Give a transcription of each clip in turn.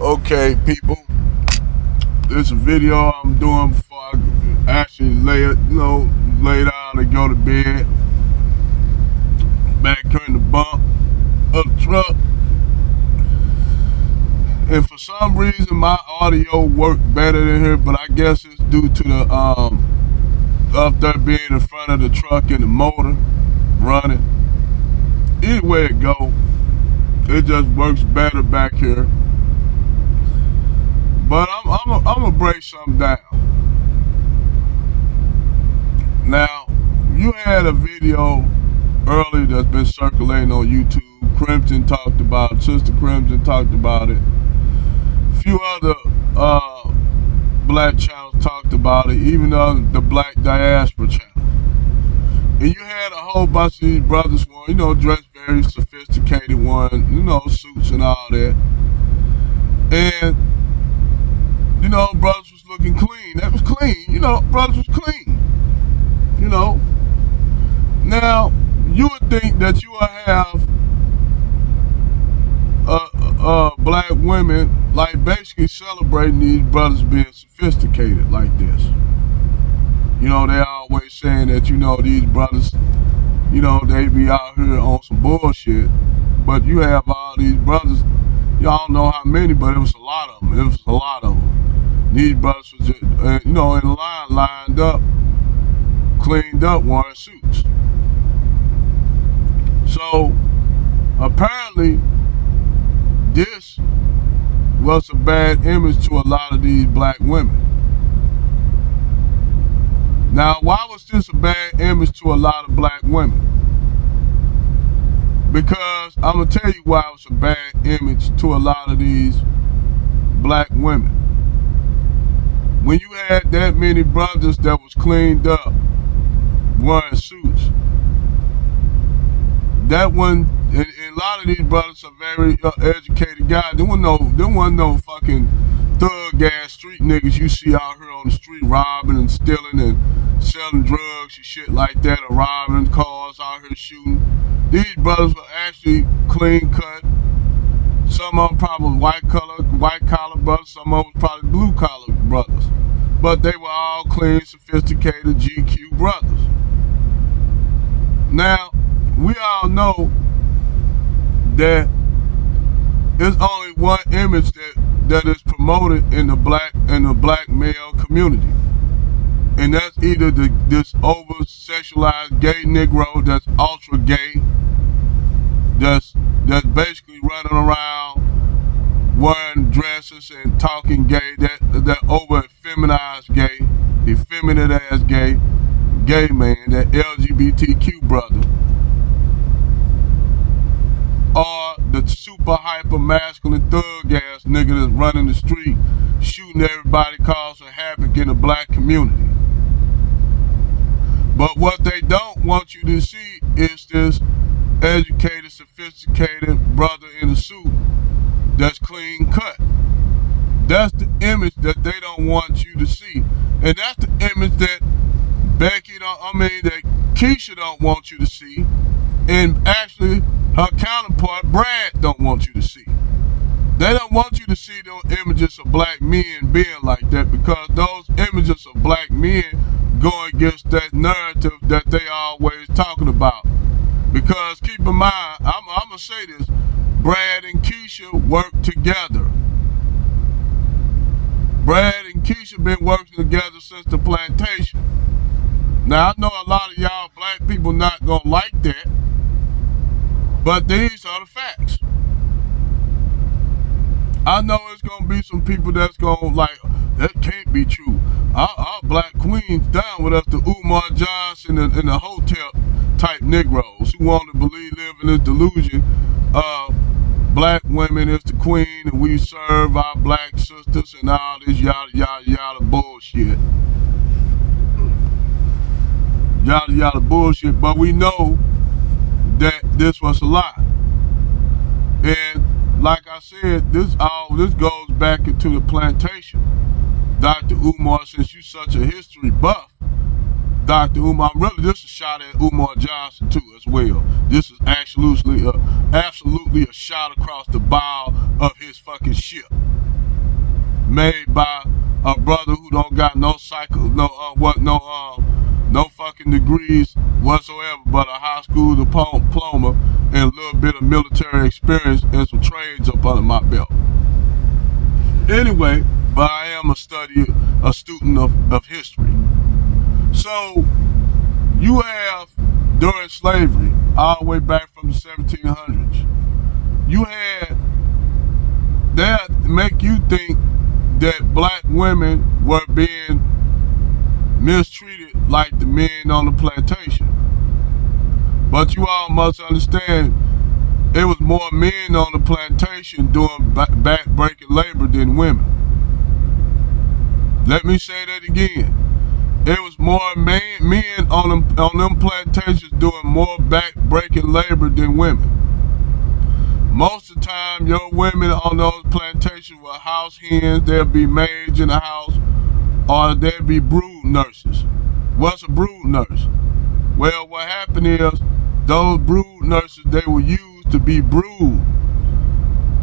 Okay, people, this is a video I'm doing before I actually lay down and go to bed. Back here in the bump of the truck, and for some reason my audio worked better than here, but I guess it's due to the up there being in front of the truck and the motor running. Either way it go, it just works better back here. But I'm gonna break something down. Now, you had a video earlier that's been circulating on YouTube. Crimson talked about it. Sister Crimson talked about it. A few other black channels talked about it, even the Black Diaspora channel. And you had a whole bunch of these brothers, dressed very sophisticated, suits and all that. And, brothers was looking clean. That was clean. Brothers was clean. Now, you would think that you would have black women like basically celebrating these brothers being sophisticated like this. They always saying that, these brothers, they be out here on some bullshit. But you have all these brothers, y'all don't know how many, but it was a lot of them. These brothers was just, in line, lined up, cleaned up, wearing suits. So, apparently, this was a bad image to a lot of these black women. Now, why was this a bad image to a lot of black women? Because I'm going to tell you why it was a bad image to a lot of these black women. When you had that many brothers that was cleaned up, wearing suits, that one, and a lot of these brothers are very educated guys. There wasn't no fucking thug ass street niggas you see out here on the street robbing and stealing and selling drugs and shit like that, or robbing cars out here shooting. These brothers were actually clean cut. Some of them probably white collar brothers, some of them probably blue collar brothers. But they were all clean, sophisticated GQ brothers. Now, we all know that there's only one image that is promoted in the black male community, and that's either this over sexualized gay Negro that's ultra gay, that's basically running around wearing dresses and talking gay, that over effeminized gay, effeminate ass gay man, that LGBTQ brother, or the super hyper masculine thug ass nigga that's running the street shooting everybody, causing havoc in the black community. But what they don't want you to see is this educated, sophisticated brother in a suit that's clean cut. That's the image that they don't want you to see. And that's the image that that Keisha don't want you to see. And actually, her counterpart, Brad, don't want you to see. They don't want you to see those images of black men being like that, because those images of black men go against that narrative that they always talking about. Because keep in mind, I'm going to say this, Brad and Keisha work together. Brad and Keisha been working together since the plantation. Now, I know a lot of y'all black people not going to like that, but these are the facts. I know it's going to be some people that's going to like, that can't be true. Our black queens down with us, the Umar Johnson and the hotel type Negroes who want to live in this delusion of black women is the queen and we serve our black sisters and all this yada yada yada bullshit. Yada yada bullshit, but we know that this was a lie. And like I said, this goes back into the plantation. Dr. Umar, since you're such a history buff, Dr. Umar, really this is a shot at Umar Johnson too as well. This is absolutely a shot across the bow of his fucking ship. made by a brother who don't got no fucking degrees whatsoever, but a high school diploma and a little bit of military experience and some trades up under my belt. Anyway, but I am a student of history. So you have, during slavery, all the way back from the 1700s, you had, that make you think that black women were being mistreated like the men on the plantation. But you all must understand, it was more men on the plantation doing back-breaking labor than women. Let me say that again. It was more men on them plantations doing more back-breaking labor than women. Most of the time, your women on those plantations were house hens. There'd be maids in the house, or there'd be brood nurses. What's a brood nurse? Well, what happened is, those brood nurses, they were used to be brewed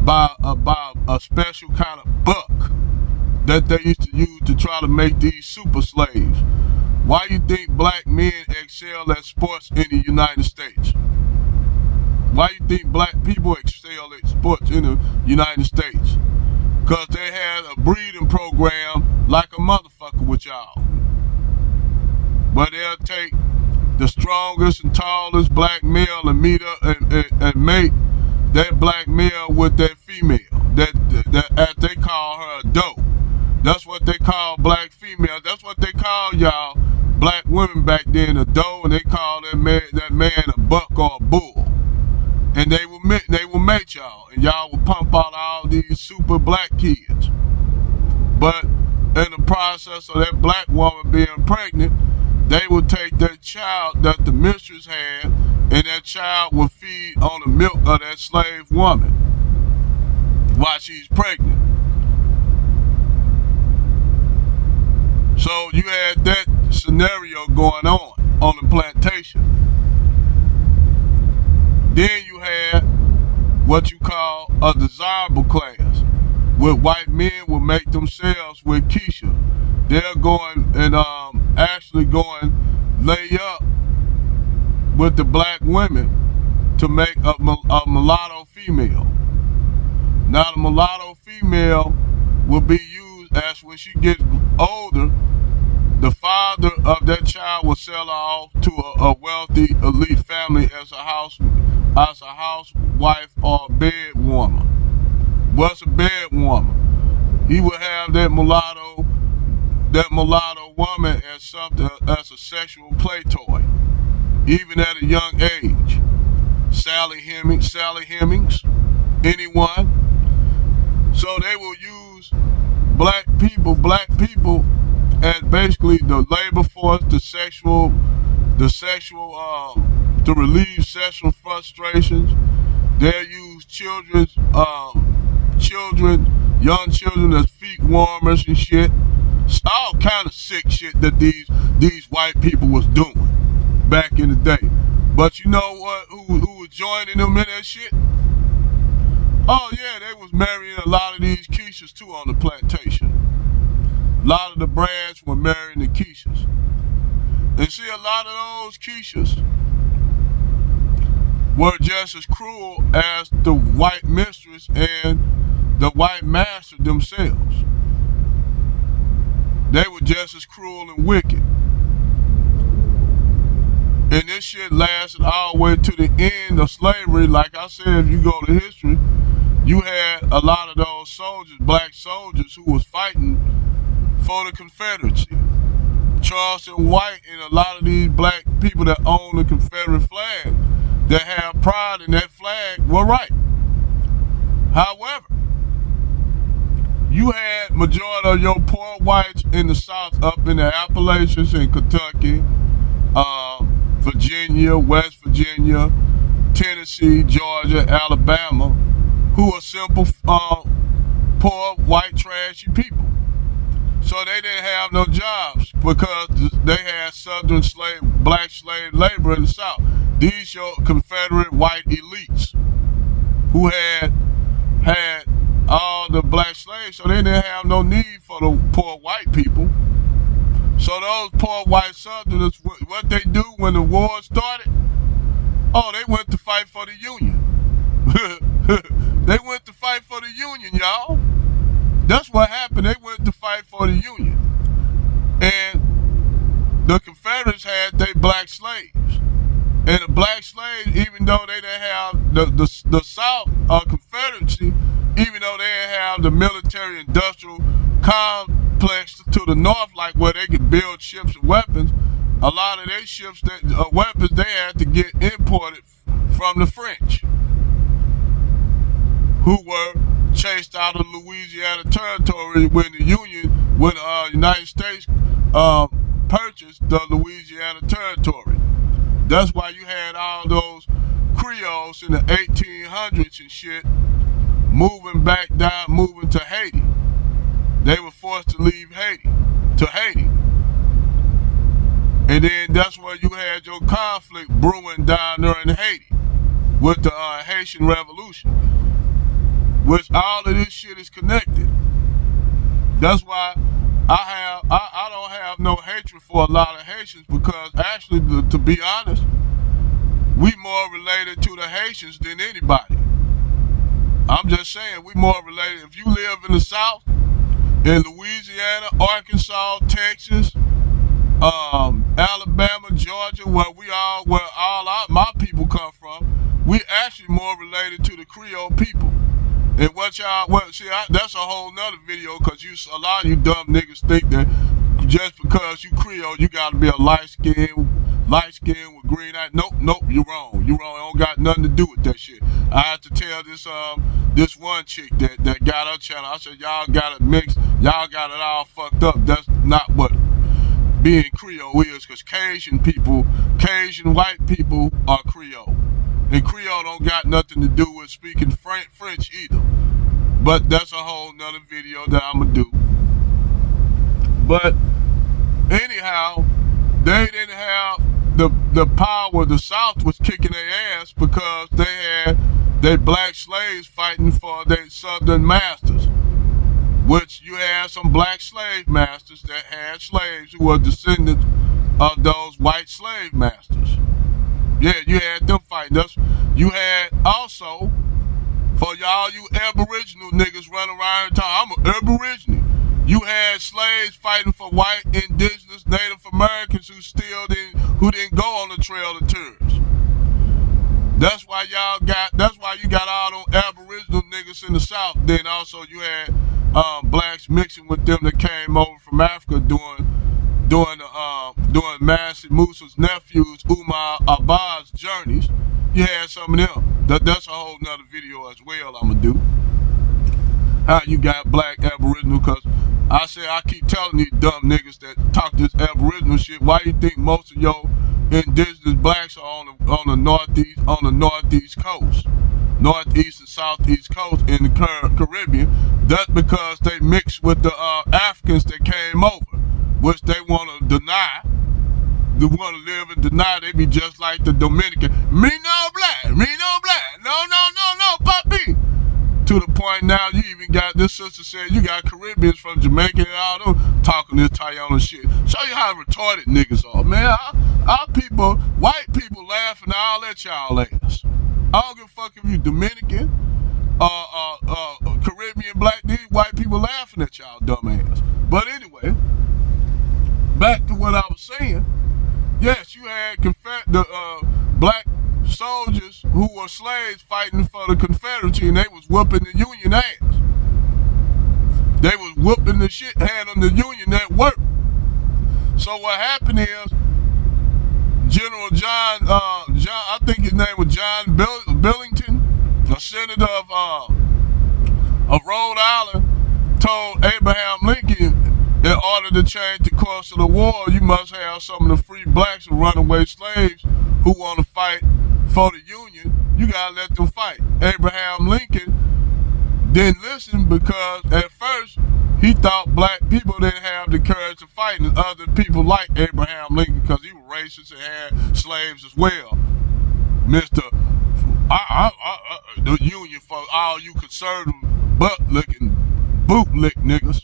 by a special kind of buck that they used to use to try to make these super slaves. Why you think black men excel at sports in the United States? Why you think black people excel at sports in the United States? Because they had a breeding program like a motherfucker with y'all. But they'll take the strongest and tallest black male and meet up and mate that black male with that female. That as they call her a doe. That's what they call black female. That's what they call y'all black women back then, a doe, and they call that man a buck or a bull. And they will mate y'all, and y'all will pump out all these super black kids. But in the process of that black woman being pregnant, they would take that child that the mistress had, and that child would feed on the milk of that slave woman while she's pregnant. So you had that scenario going on the plantation. Then you had what you call a desirable class, where white men will make themselves with Keisha. They're going and actually going lay up with the black women to make a mulatto female. Now the mulatto female will be used as, when she gets older, the father of that child will sell her off to a wealthy elite family as a housewife or a bed woman. What's a bed woman? He would have that mulatto woman as something, as a sexual play toy, even at a young age. Sally Hemings, anyone. So they will use black people as basically the labor force, to relieve sexual frustrations. They'll use young children as feet warmers and shit. It's all kind of sick shit that these white people was doing back in the day. But you know what? Who was joining them in that shit? Oh yeah, they was marrying a lot of these Keishas too on the plantation. A lot of the Brads were marrying the Keishas. And see, a lot of those Keishas were just as cruel as the white mistress and the white master themselves. They were just as cruel and wicked. And this shit lasted all the way to the end of slavery. Like I said, if you go to history, you had a lot of those soldiers, black soldiers, who was fighting for the Confederacy. Charleston White and a lot of these black people that own the Confederate flag, that have pride in that flag, were right. However, you had majority of your poor whites in the South, up in the Appalachians in Kentucky, Virginia, West Virginia, Tennessee, Georgia, Alabama, who are simple, poor, white, trashy people. So they didn't have no jobs because they had Southern black slave labor in the South. These your Confederate white elites who had all the black slaves, so they didn't have no need for the poor white people. So those poor white Southerners, what they do when the war started? Oh, they went to fight for the Union. They went to fight for the Union, y'all. That's what happened. They went to fight for the Union. And the Confederates had their black slaves. And the black slaves, even though they didn't have the South Confederacy, even though they didn't have the military industrial complex to the north, like where they could build ships and weapons, a lot of their ships, weapons, they had to get imported from the French, who were chased out of Louisiana territory when the United States purchased the Louisiana territory. That's why you had all those Creoles in the 1800s and shit moving to Haiti. They were forced to leave Haiti. And then that's where you had your conflict brewing down there in Haiti with the Haitian Revolution, which all of this shit is connected. That's why I don't have no hatred for a lot of Haitians, because actually, to be honest, we more related to the Haitians than anybody. I'm just saying, we more related. If you live in the South, in Louisiana, Arkansas, Texas, Alabama, Georgia, where all my people come from, we actually more related to the Creole people. And that's a whole nother video, because a lot of you dumb niggas think that just because you Creole, you gotta be a light skin with green eyes. Nope, you're wrong. It don't got nothing to do with that shit. I had to tell this one chick that got her channel, I said, y'all got it mixed, y'all got it all fucked up. That's not what being Creole is, because Cajun white people are Creole. And Creole don't got nothing to do with speaking French either. But that's a whole nother video that I'm gonna do. But anyhow, they didn't have the power. The South was kicking their ass because they had their black slaves fighting for their Southern masters. Which you had some black slave masters that had slaves who were descendants of those white slave masters. Yeah, you had them fighting us. You had also, for y'all you Aboriginal niggas running around and talking, I'm an Aborigine. You had slaves fighting for white, indigenous, Native Americans who didn't go on the Trail of Tears. That's why you got all those Aboriginal niggas in the South. Then also you had blacks mixing with them that came over from Africa during Mansa Musa's nephew's Umar Abbas journeys. You had some of them. That's a whole nother video as well I'm gonna do. How you got black Aboriginal, cause I keep telling these dumb niggas that talk this Aboriginal shit, why you think most of your indigenous blacks are on the northeast coast, northeast and southeast coast in the Caribbean? That's because they mixed with the Africans that came over, which they want to deny. They want to live and deny. They be just like the Dominican. Me no black. No, papi. To the point now, you even got, this sister said, you got Caribbeans from Jamaica and all them talking this Tayana shit. Show you how retarded niggas are, man. Our people, white people laughing all at y'all ass. I don't give a fuck if you Dominican, Caribbean, black, these white people laughing at y'all dumb ass. But anyway, back to what I was saying. Yes, you had the black soldiers who were slaves fighting for the Confederacy, and they was whooping the Union ass. They was whooping the shit out on the Union at work. So what happened is, General John, I think his name was John Billington, a senator of Rhode Island, told Abraham Lincoln, in order to change the course of the war, you must have some of the free blacks and runaway slaves who want to fight for the Union. You gotta let them fight. Abraham Lincoln didn't listen, because at first he thought black people didn't have the courage to fight, and other people like Abraham Lincoln, because he was racist and had slaves as well. The Union for all you conservative butt-looking bootlick niggas.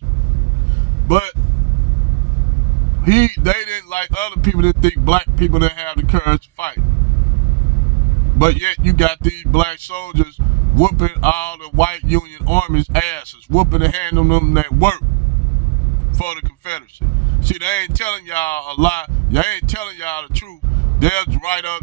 But they didn't, like other people, didn't think black people didn't have the courage to fight. But yet you got these black soldiers whooping all the white Union Army's asses, whooping and handing them that work for the Confederacy. See, they ain't telling y'all a lie. They ain't telling y'all the truth. They'll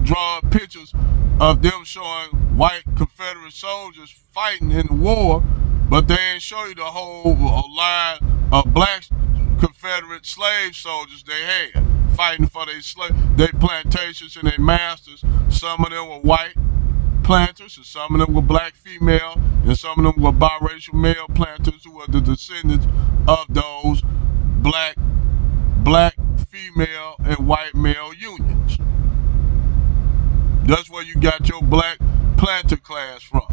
draw up pictures of them showing white Confederate soldiers fighting in the war, but they ain't show you the whole line of black Confederate slave soldiers they had fighting for their plantations and their masters. Some of them were white planters, and some of them were black female, and some of them were biracial male planters who were the descendants of those black female and white male unions. That's where you got your black planter class from.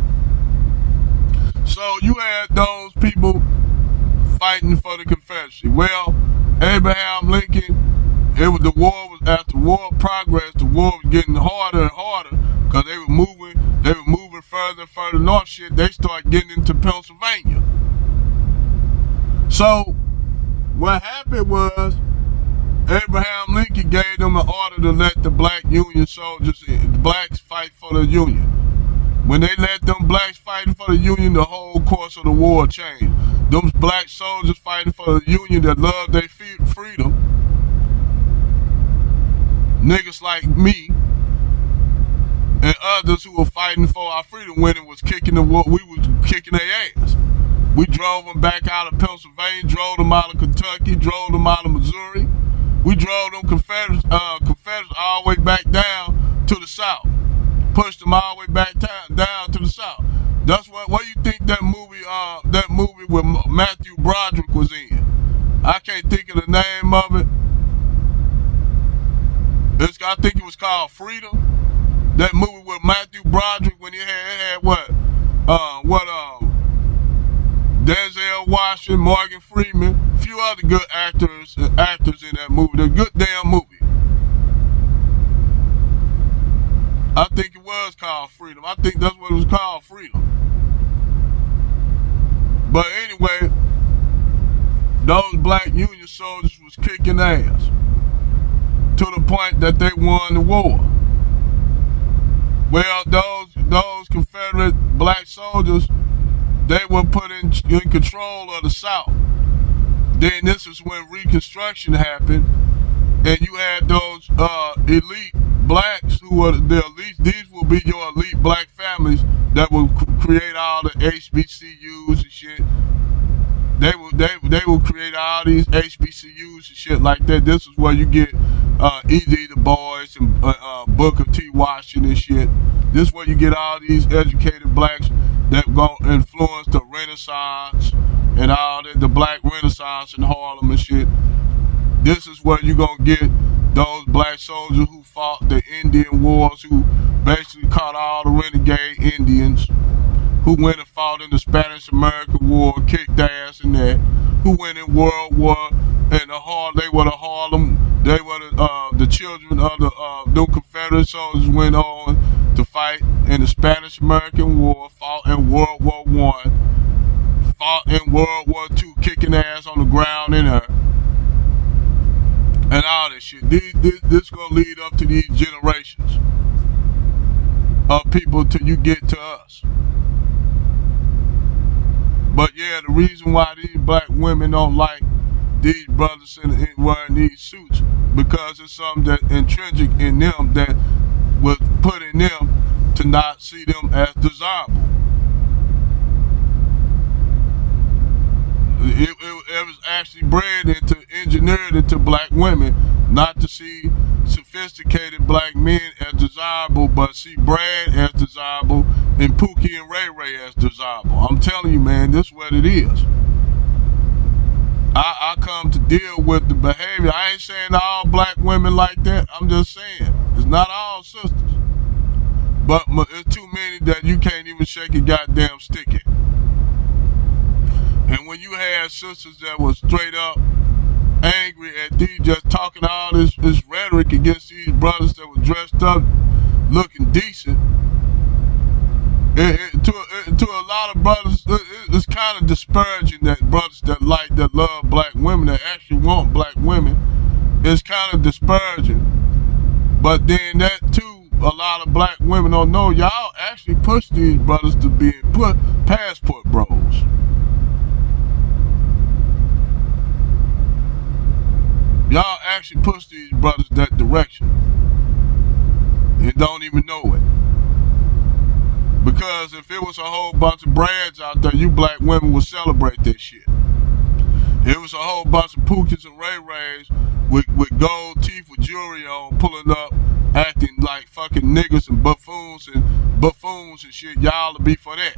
So you had those people fighting for the Confederacy. Well, Abraham Lincoln, after war progress, the war was getting harder and harder because they were moving further and further north. They started getting into Pennsylvania. So what happened was Abraham Lincoln gave them an order to let the black Union soldiers, the blacks, fight for the Union. When they let them blacks fight for the Union, the whole course of the war changed. Those black soldiers fighting for the Union that loved their freedom, niggas like me and others who were fighting for our freedom when it was kicking the war, we was kicking their ass. We drove them back out of Pennsylvania, drove them out of Kentucky, drove them out of Missouri. We drove them Confederates all the way back down to the South. Pushed them all the way back down to the South. That's what you think that movie with Matthew Broderick was in. I can't think of the name of it. I think it was called Freedom. That movie with Matthew Broderick when he had Denzel Washington, Morgan Freeman, a few other good actors in that movie. A good damn movie. I think it was called Freedom. I think that's what it was called, Freedom. But anyway, those black Union soldiers was kicking ass to the point that they won the war. Well, those Confederate black soldiers, they were put in control of the South. Then this is when Reconstruction happened, and you had those elite blacks who were the elite. These will be your elite black families that will create all the HBCUs and shit. They will create all these HBCUs and shit like that. This is where you get E.D. Du Bois and Booker T. Washington and shit. This is where you get all these educated blacks that go influence the Renaissance and all the black Renaissance in Harlem and shit. This is where you're gonna get those black soldiers who fought the Indian Wars, who basically caught all the renegade Indians, who went and fought in the Spanish-American War, kicked ass in that, who went in World War, and they were the children of the Confederate soldiers went on to fight in the Spanish-American War, fought in World War I, fought in World War II, kicking ass on the ground in her, and all this shit. This gonna lead up to these generations of people till you get to us. But yeah, the reason why these black women don't like these brothers wearing these suits, because it's something that intrinsic in them that was put in them to not see them as desirable. It was actually engineered into black women not to see sophisticated black men as desirable, but see Brad as desirable and Pookie and Ray Ray as desirable. I'm telling you, man, this is what it is. I come to deal with the behavior. I ain't saying all black women like that. I'm just saying it's not all sisters, but it's too many that you can't even shake a goddamn stick at. And when you had sisters that was straight up angry at these, just talking all this rhetoric against these brothers that were dressed up, looking decent, it to a lot of brothers, it's kind of disparaging that brothers that love black women, that actually want black women. It's kind of disparaging. But then that too, a lot of black women don't know. Y'all actually push these brothers to be passport bros. Y'all actually push these brothers that direction and don't even know it. Because if it was a whole bunch of Brads out there, you black women would celebrate that shit. It was a whole bunch of Pookies and Ray Rays with gold teeth with jewelry on, pulling up, acting like fucking niggas and buffoons and shit. Y'all will be for that.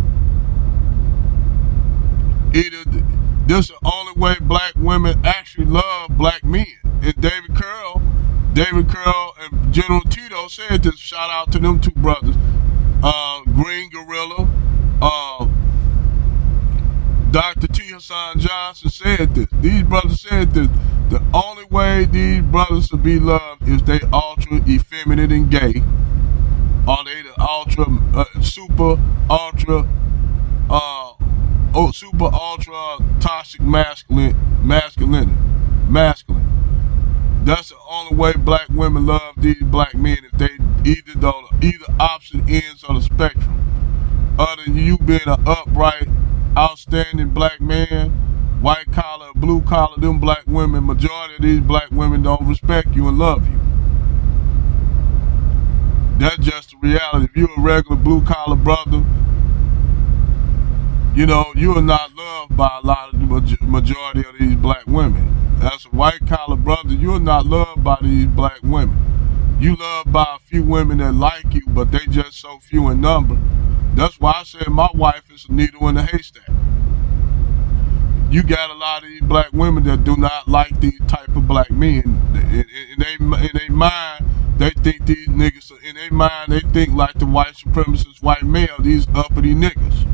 This is the only way black women actually love black men. And David Curl and General Tito said this. Shout out to them two brothers. Green Gorilla, Dr. T. Hassan Johnson said this. These brothers said this. The only way these brothers will be loved is they ultra effeminate and gay, or they the super ultra toxic masculine. That's the only way black women love these black men, if they either opposite ends of the spectrum. Other than you being an upright, outstanding black man, white collar, blue collar, them black women, majority of these black women don't respect you and love you. That's just the reality. If you're a regular blue collar brother, you know, you are not loved by a lot of the majority of these black women. As a white collar brother, you're not loved by these black women. You loved by a few women that like you, but they just so few in number. That's why I said my wife is a needle in a haystack. You got a lot of these black women that do not like these type of black men. In their mind, they think these niggas, in their mind, they think like the white supremacist white male, these uppity niggas.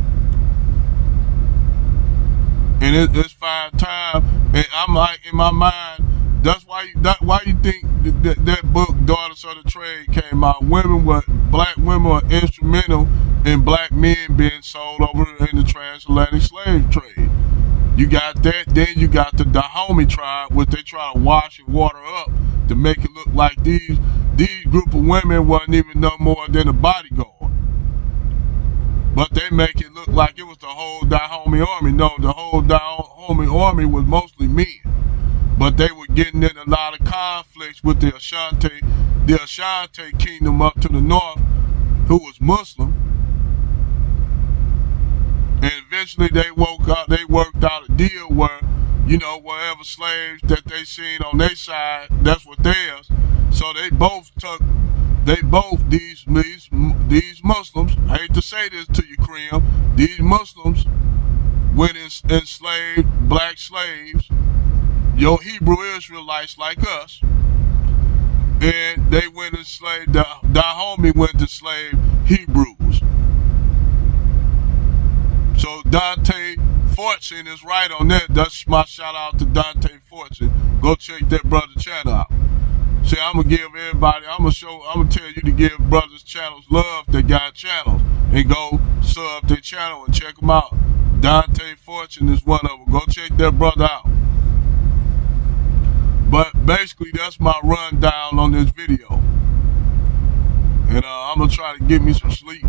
And it's 5 times, and I'm like, in my mind, that's why you think that book, Daughters of the Trade, came out. Black women were instrumental in black men being sold over in the transatlantic slave trade. You got that, then you got the Dahomey tribe, which they try to wash and water up to make it look like these group of women wasn't even no more than a bodyguard. But they make it look like it was the whole Dahomey army. No, the whole Dahomey army was mostly men. But they were getting in a lot of conflicts with the Ashanti kingdom up to the north, who was Muslim. And eventually they worked out a deal where, you know, whatever slaves that they seen on their side, that's what theirs. So these Muslims, I hate to say this to you, Krim, these Muslims went and enslaved black slaves, your Hebrew Israelites like us, and they went and enslaved, Dahomey went to slave Hebrews. So Dante Fortune is right on that. That's my shout out to Dante Fortune. Go check that brother channel out. See, I'm gonna tell you to give brothers channels love that got channels, and go sub their channel and check them out. Dante Fortune is one of them. Go check that brother out. But basically, that's my rundown on this video. And I'm gonna try to get me some sleep.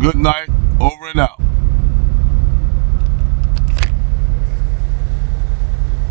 Good night, over and out.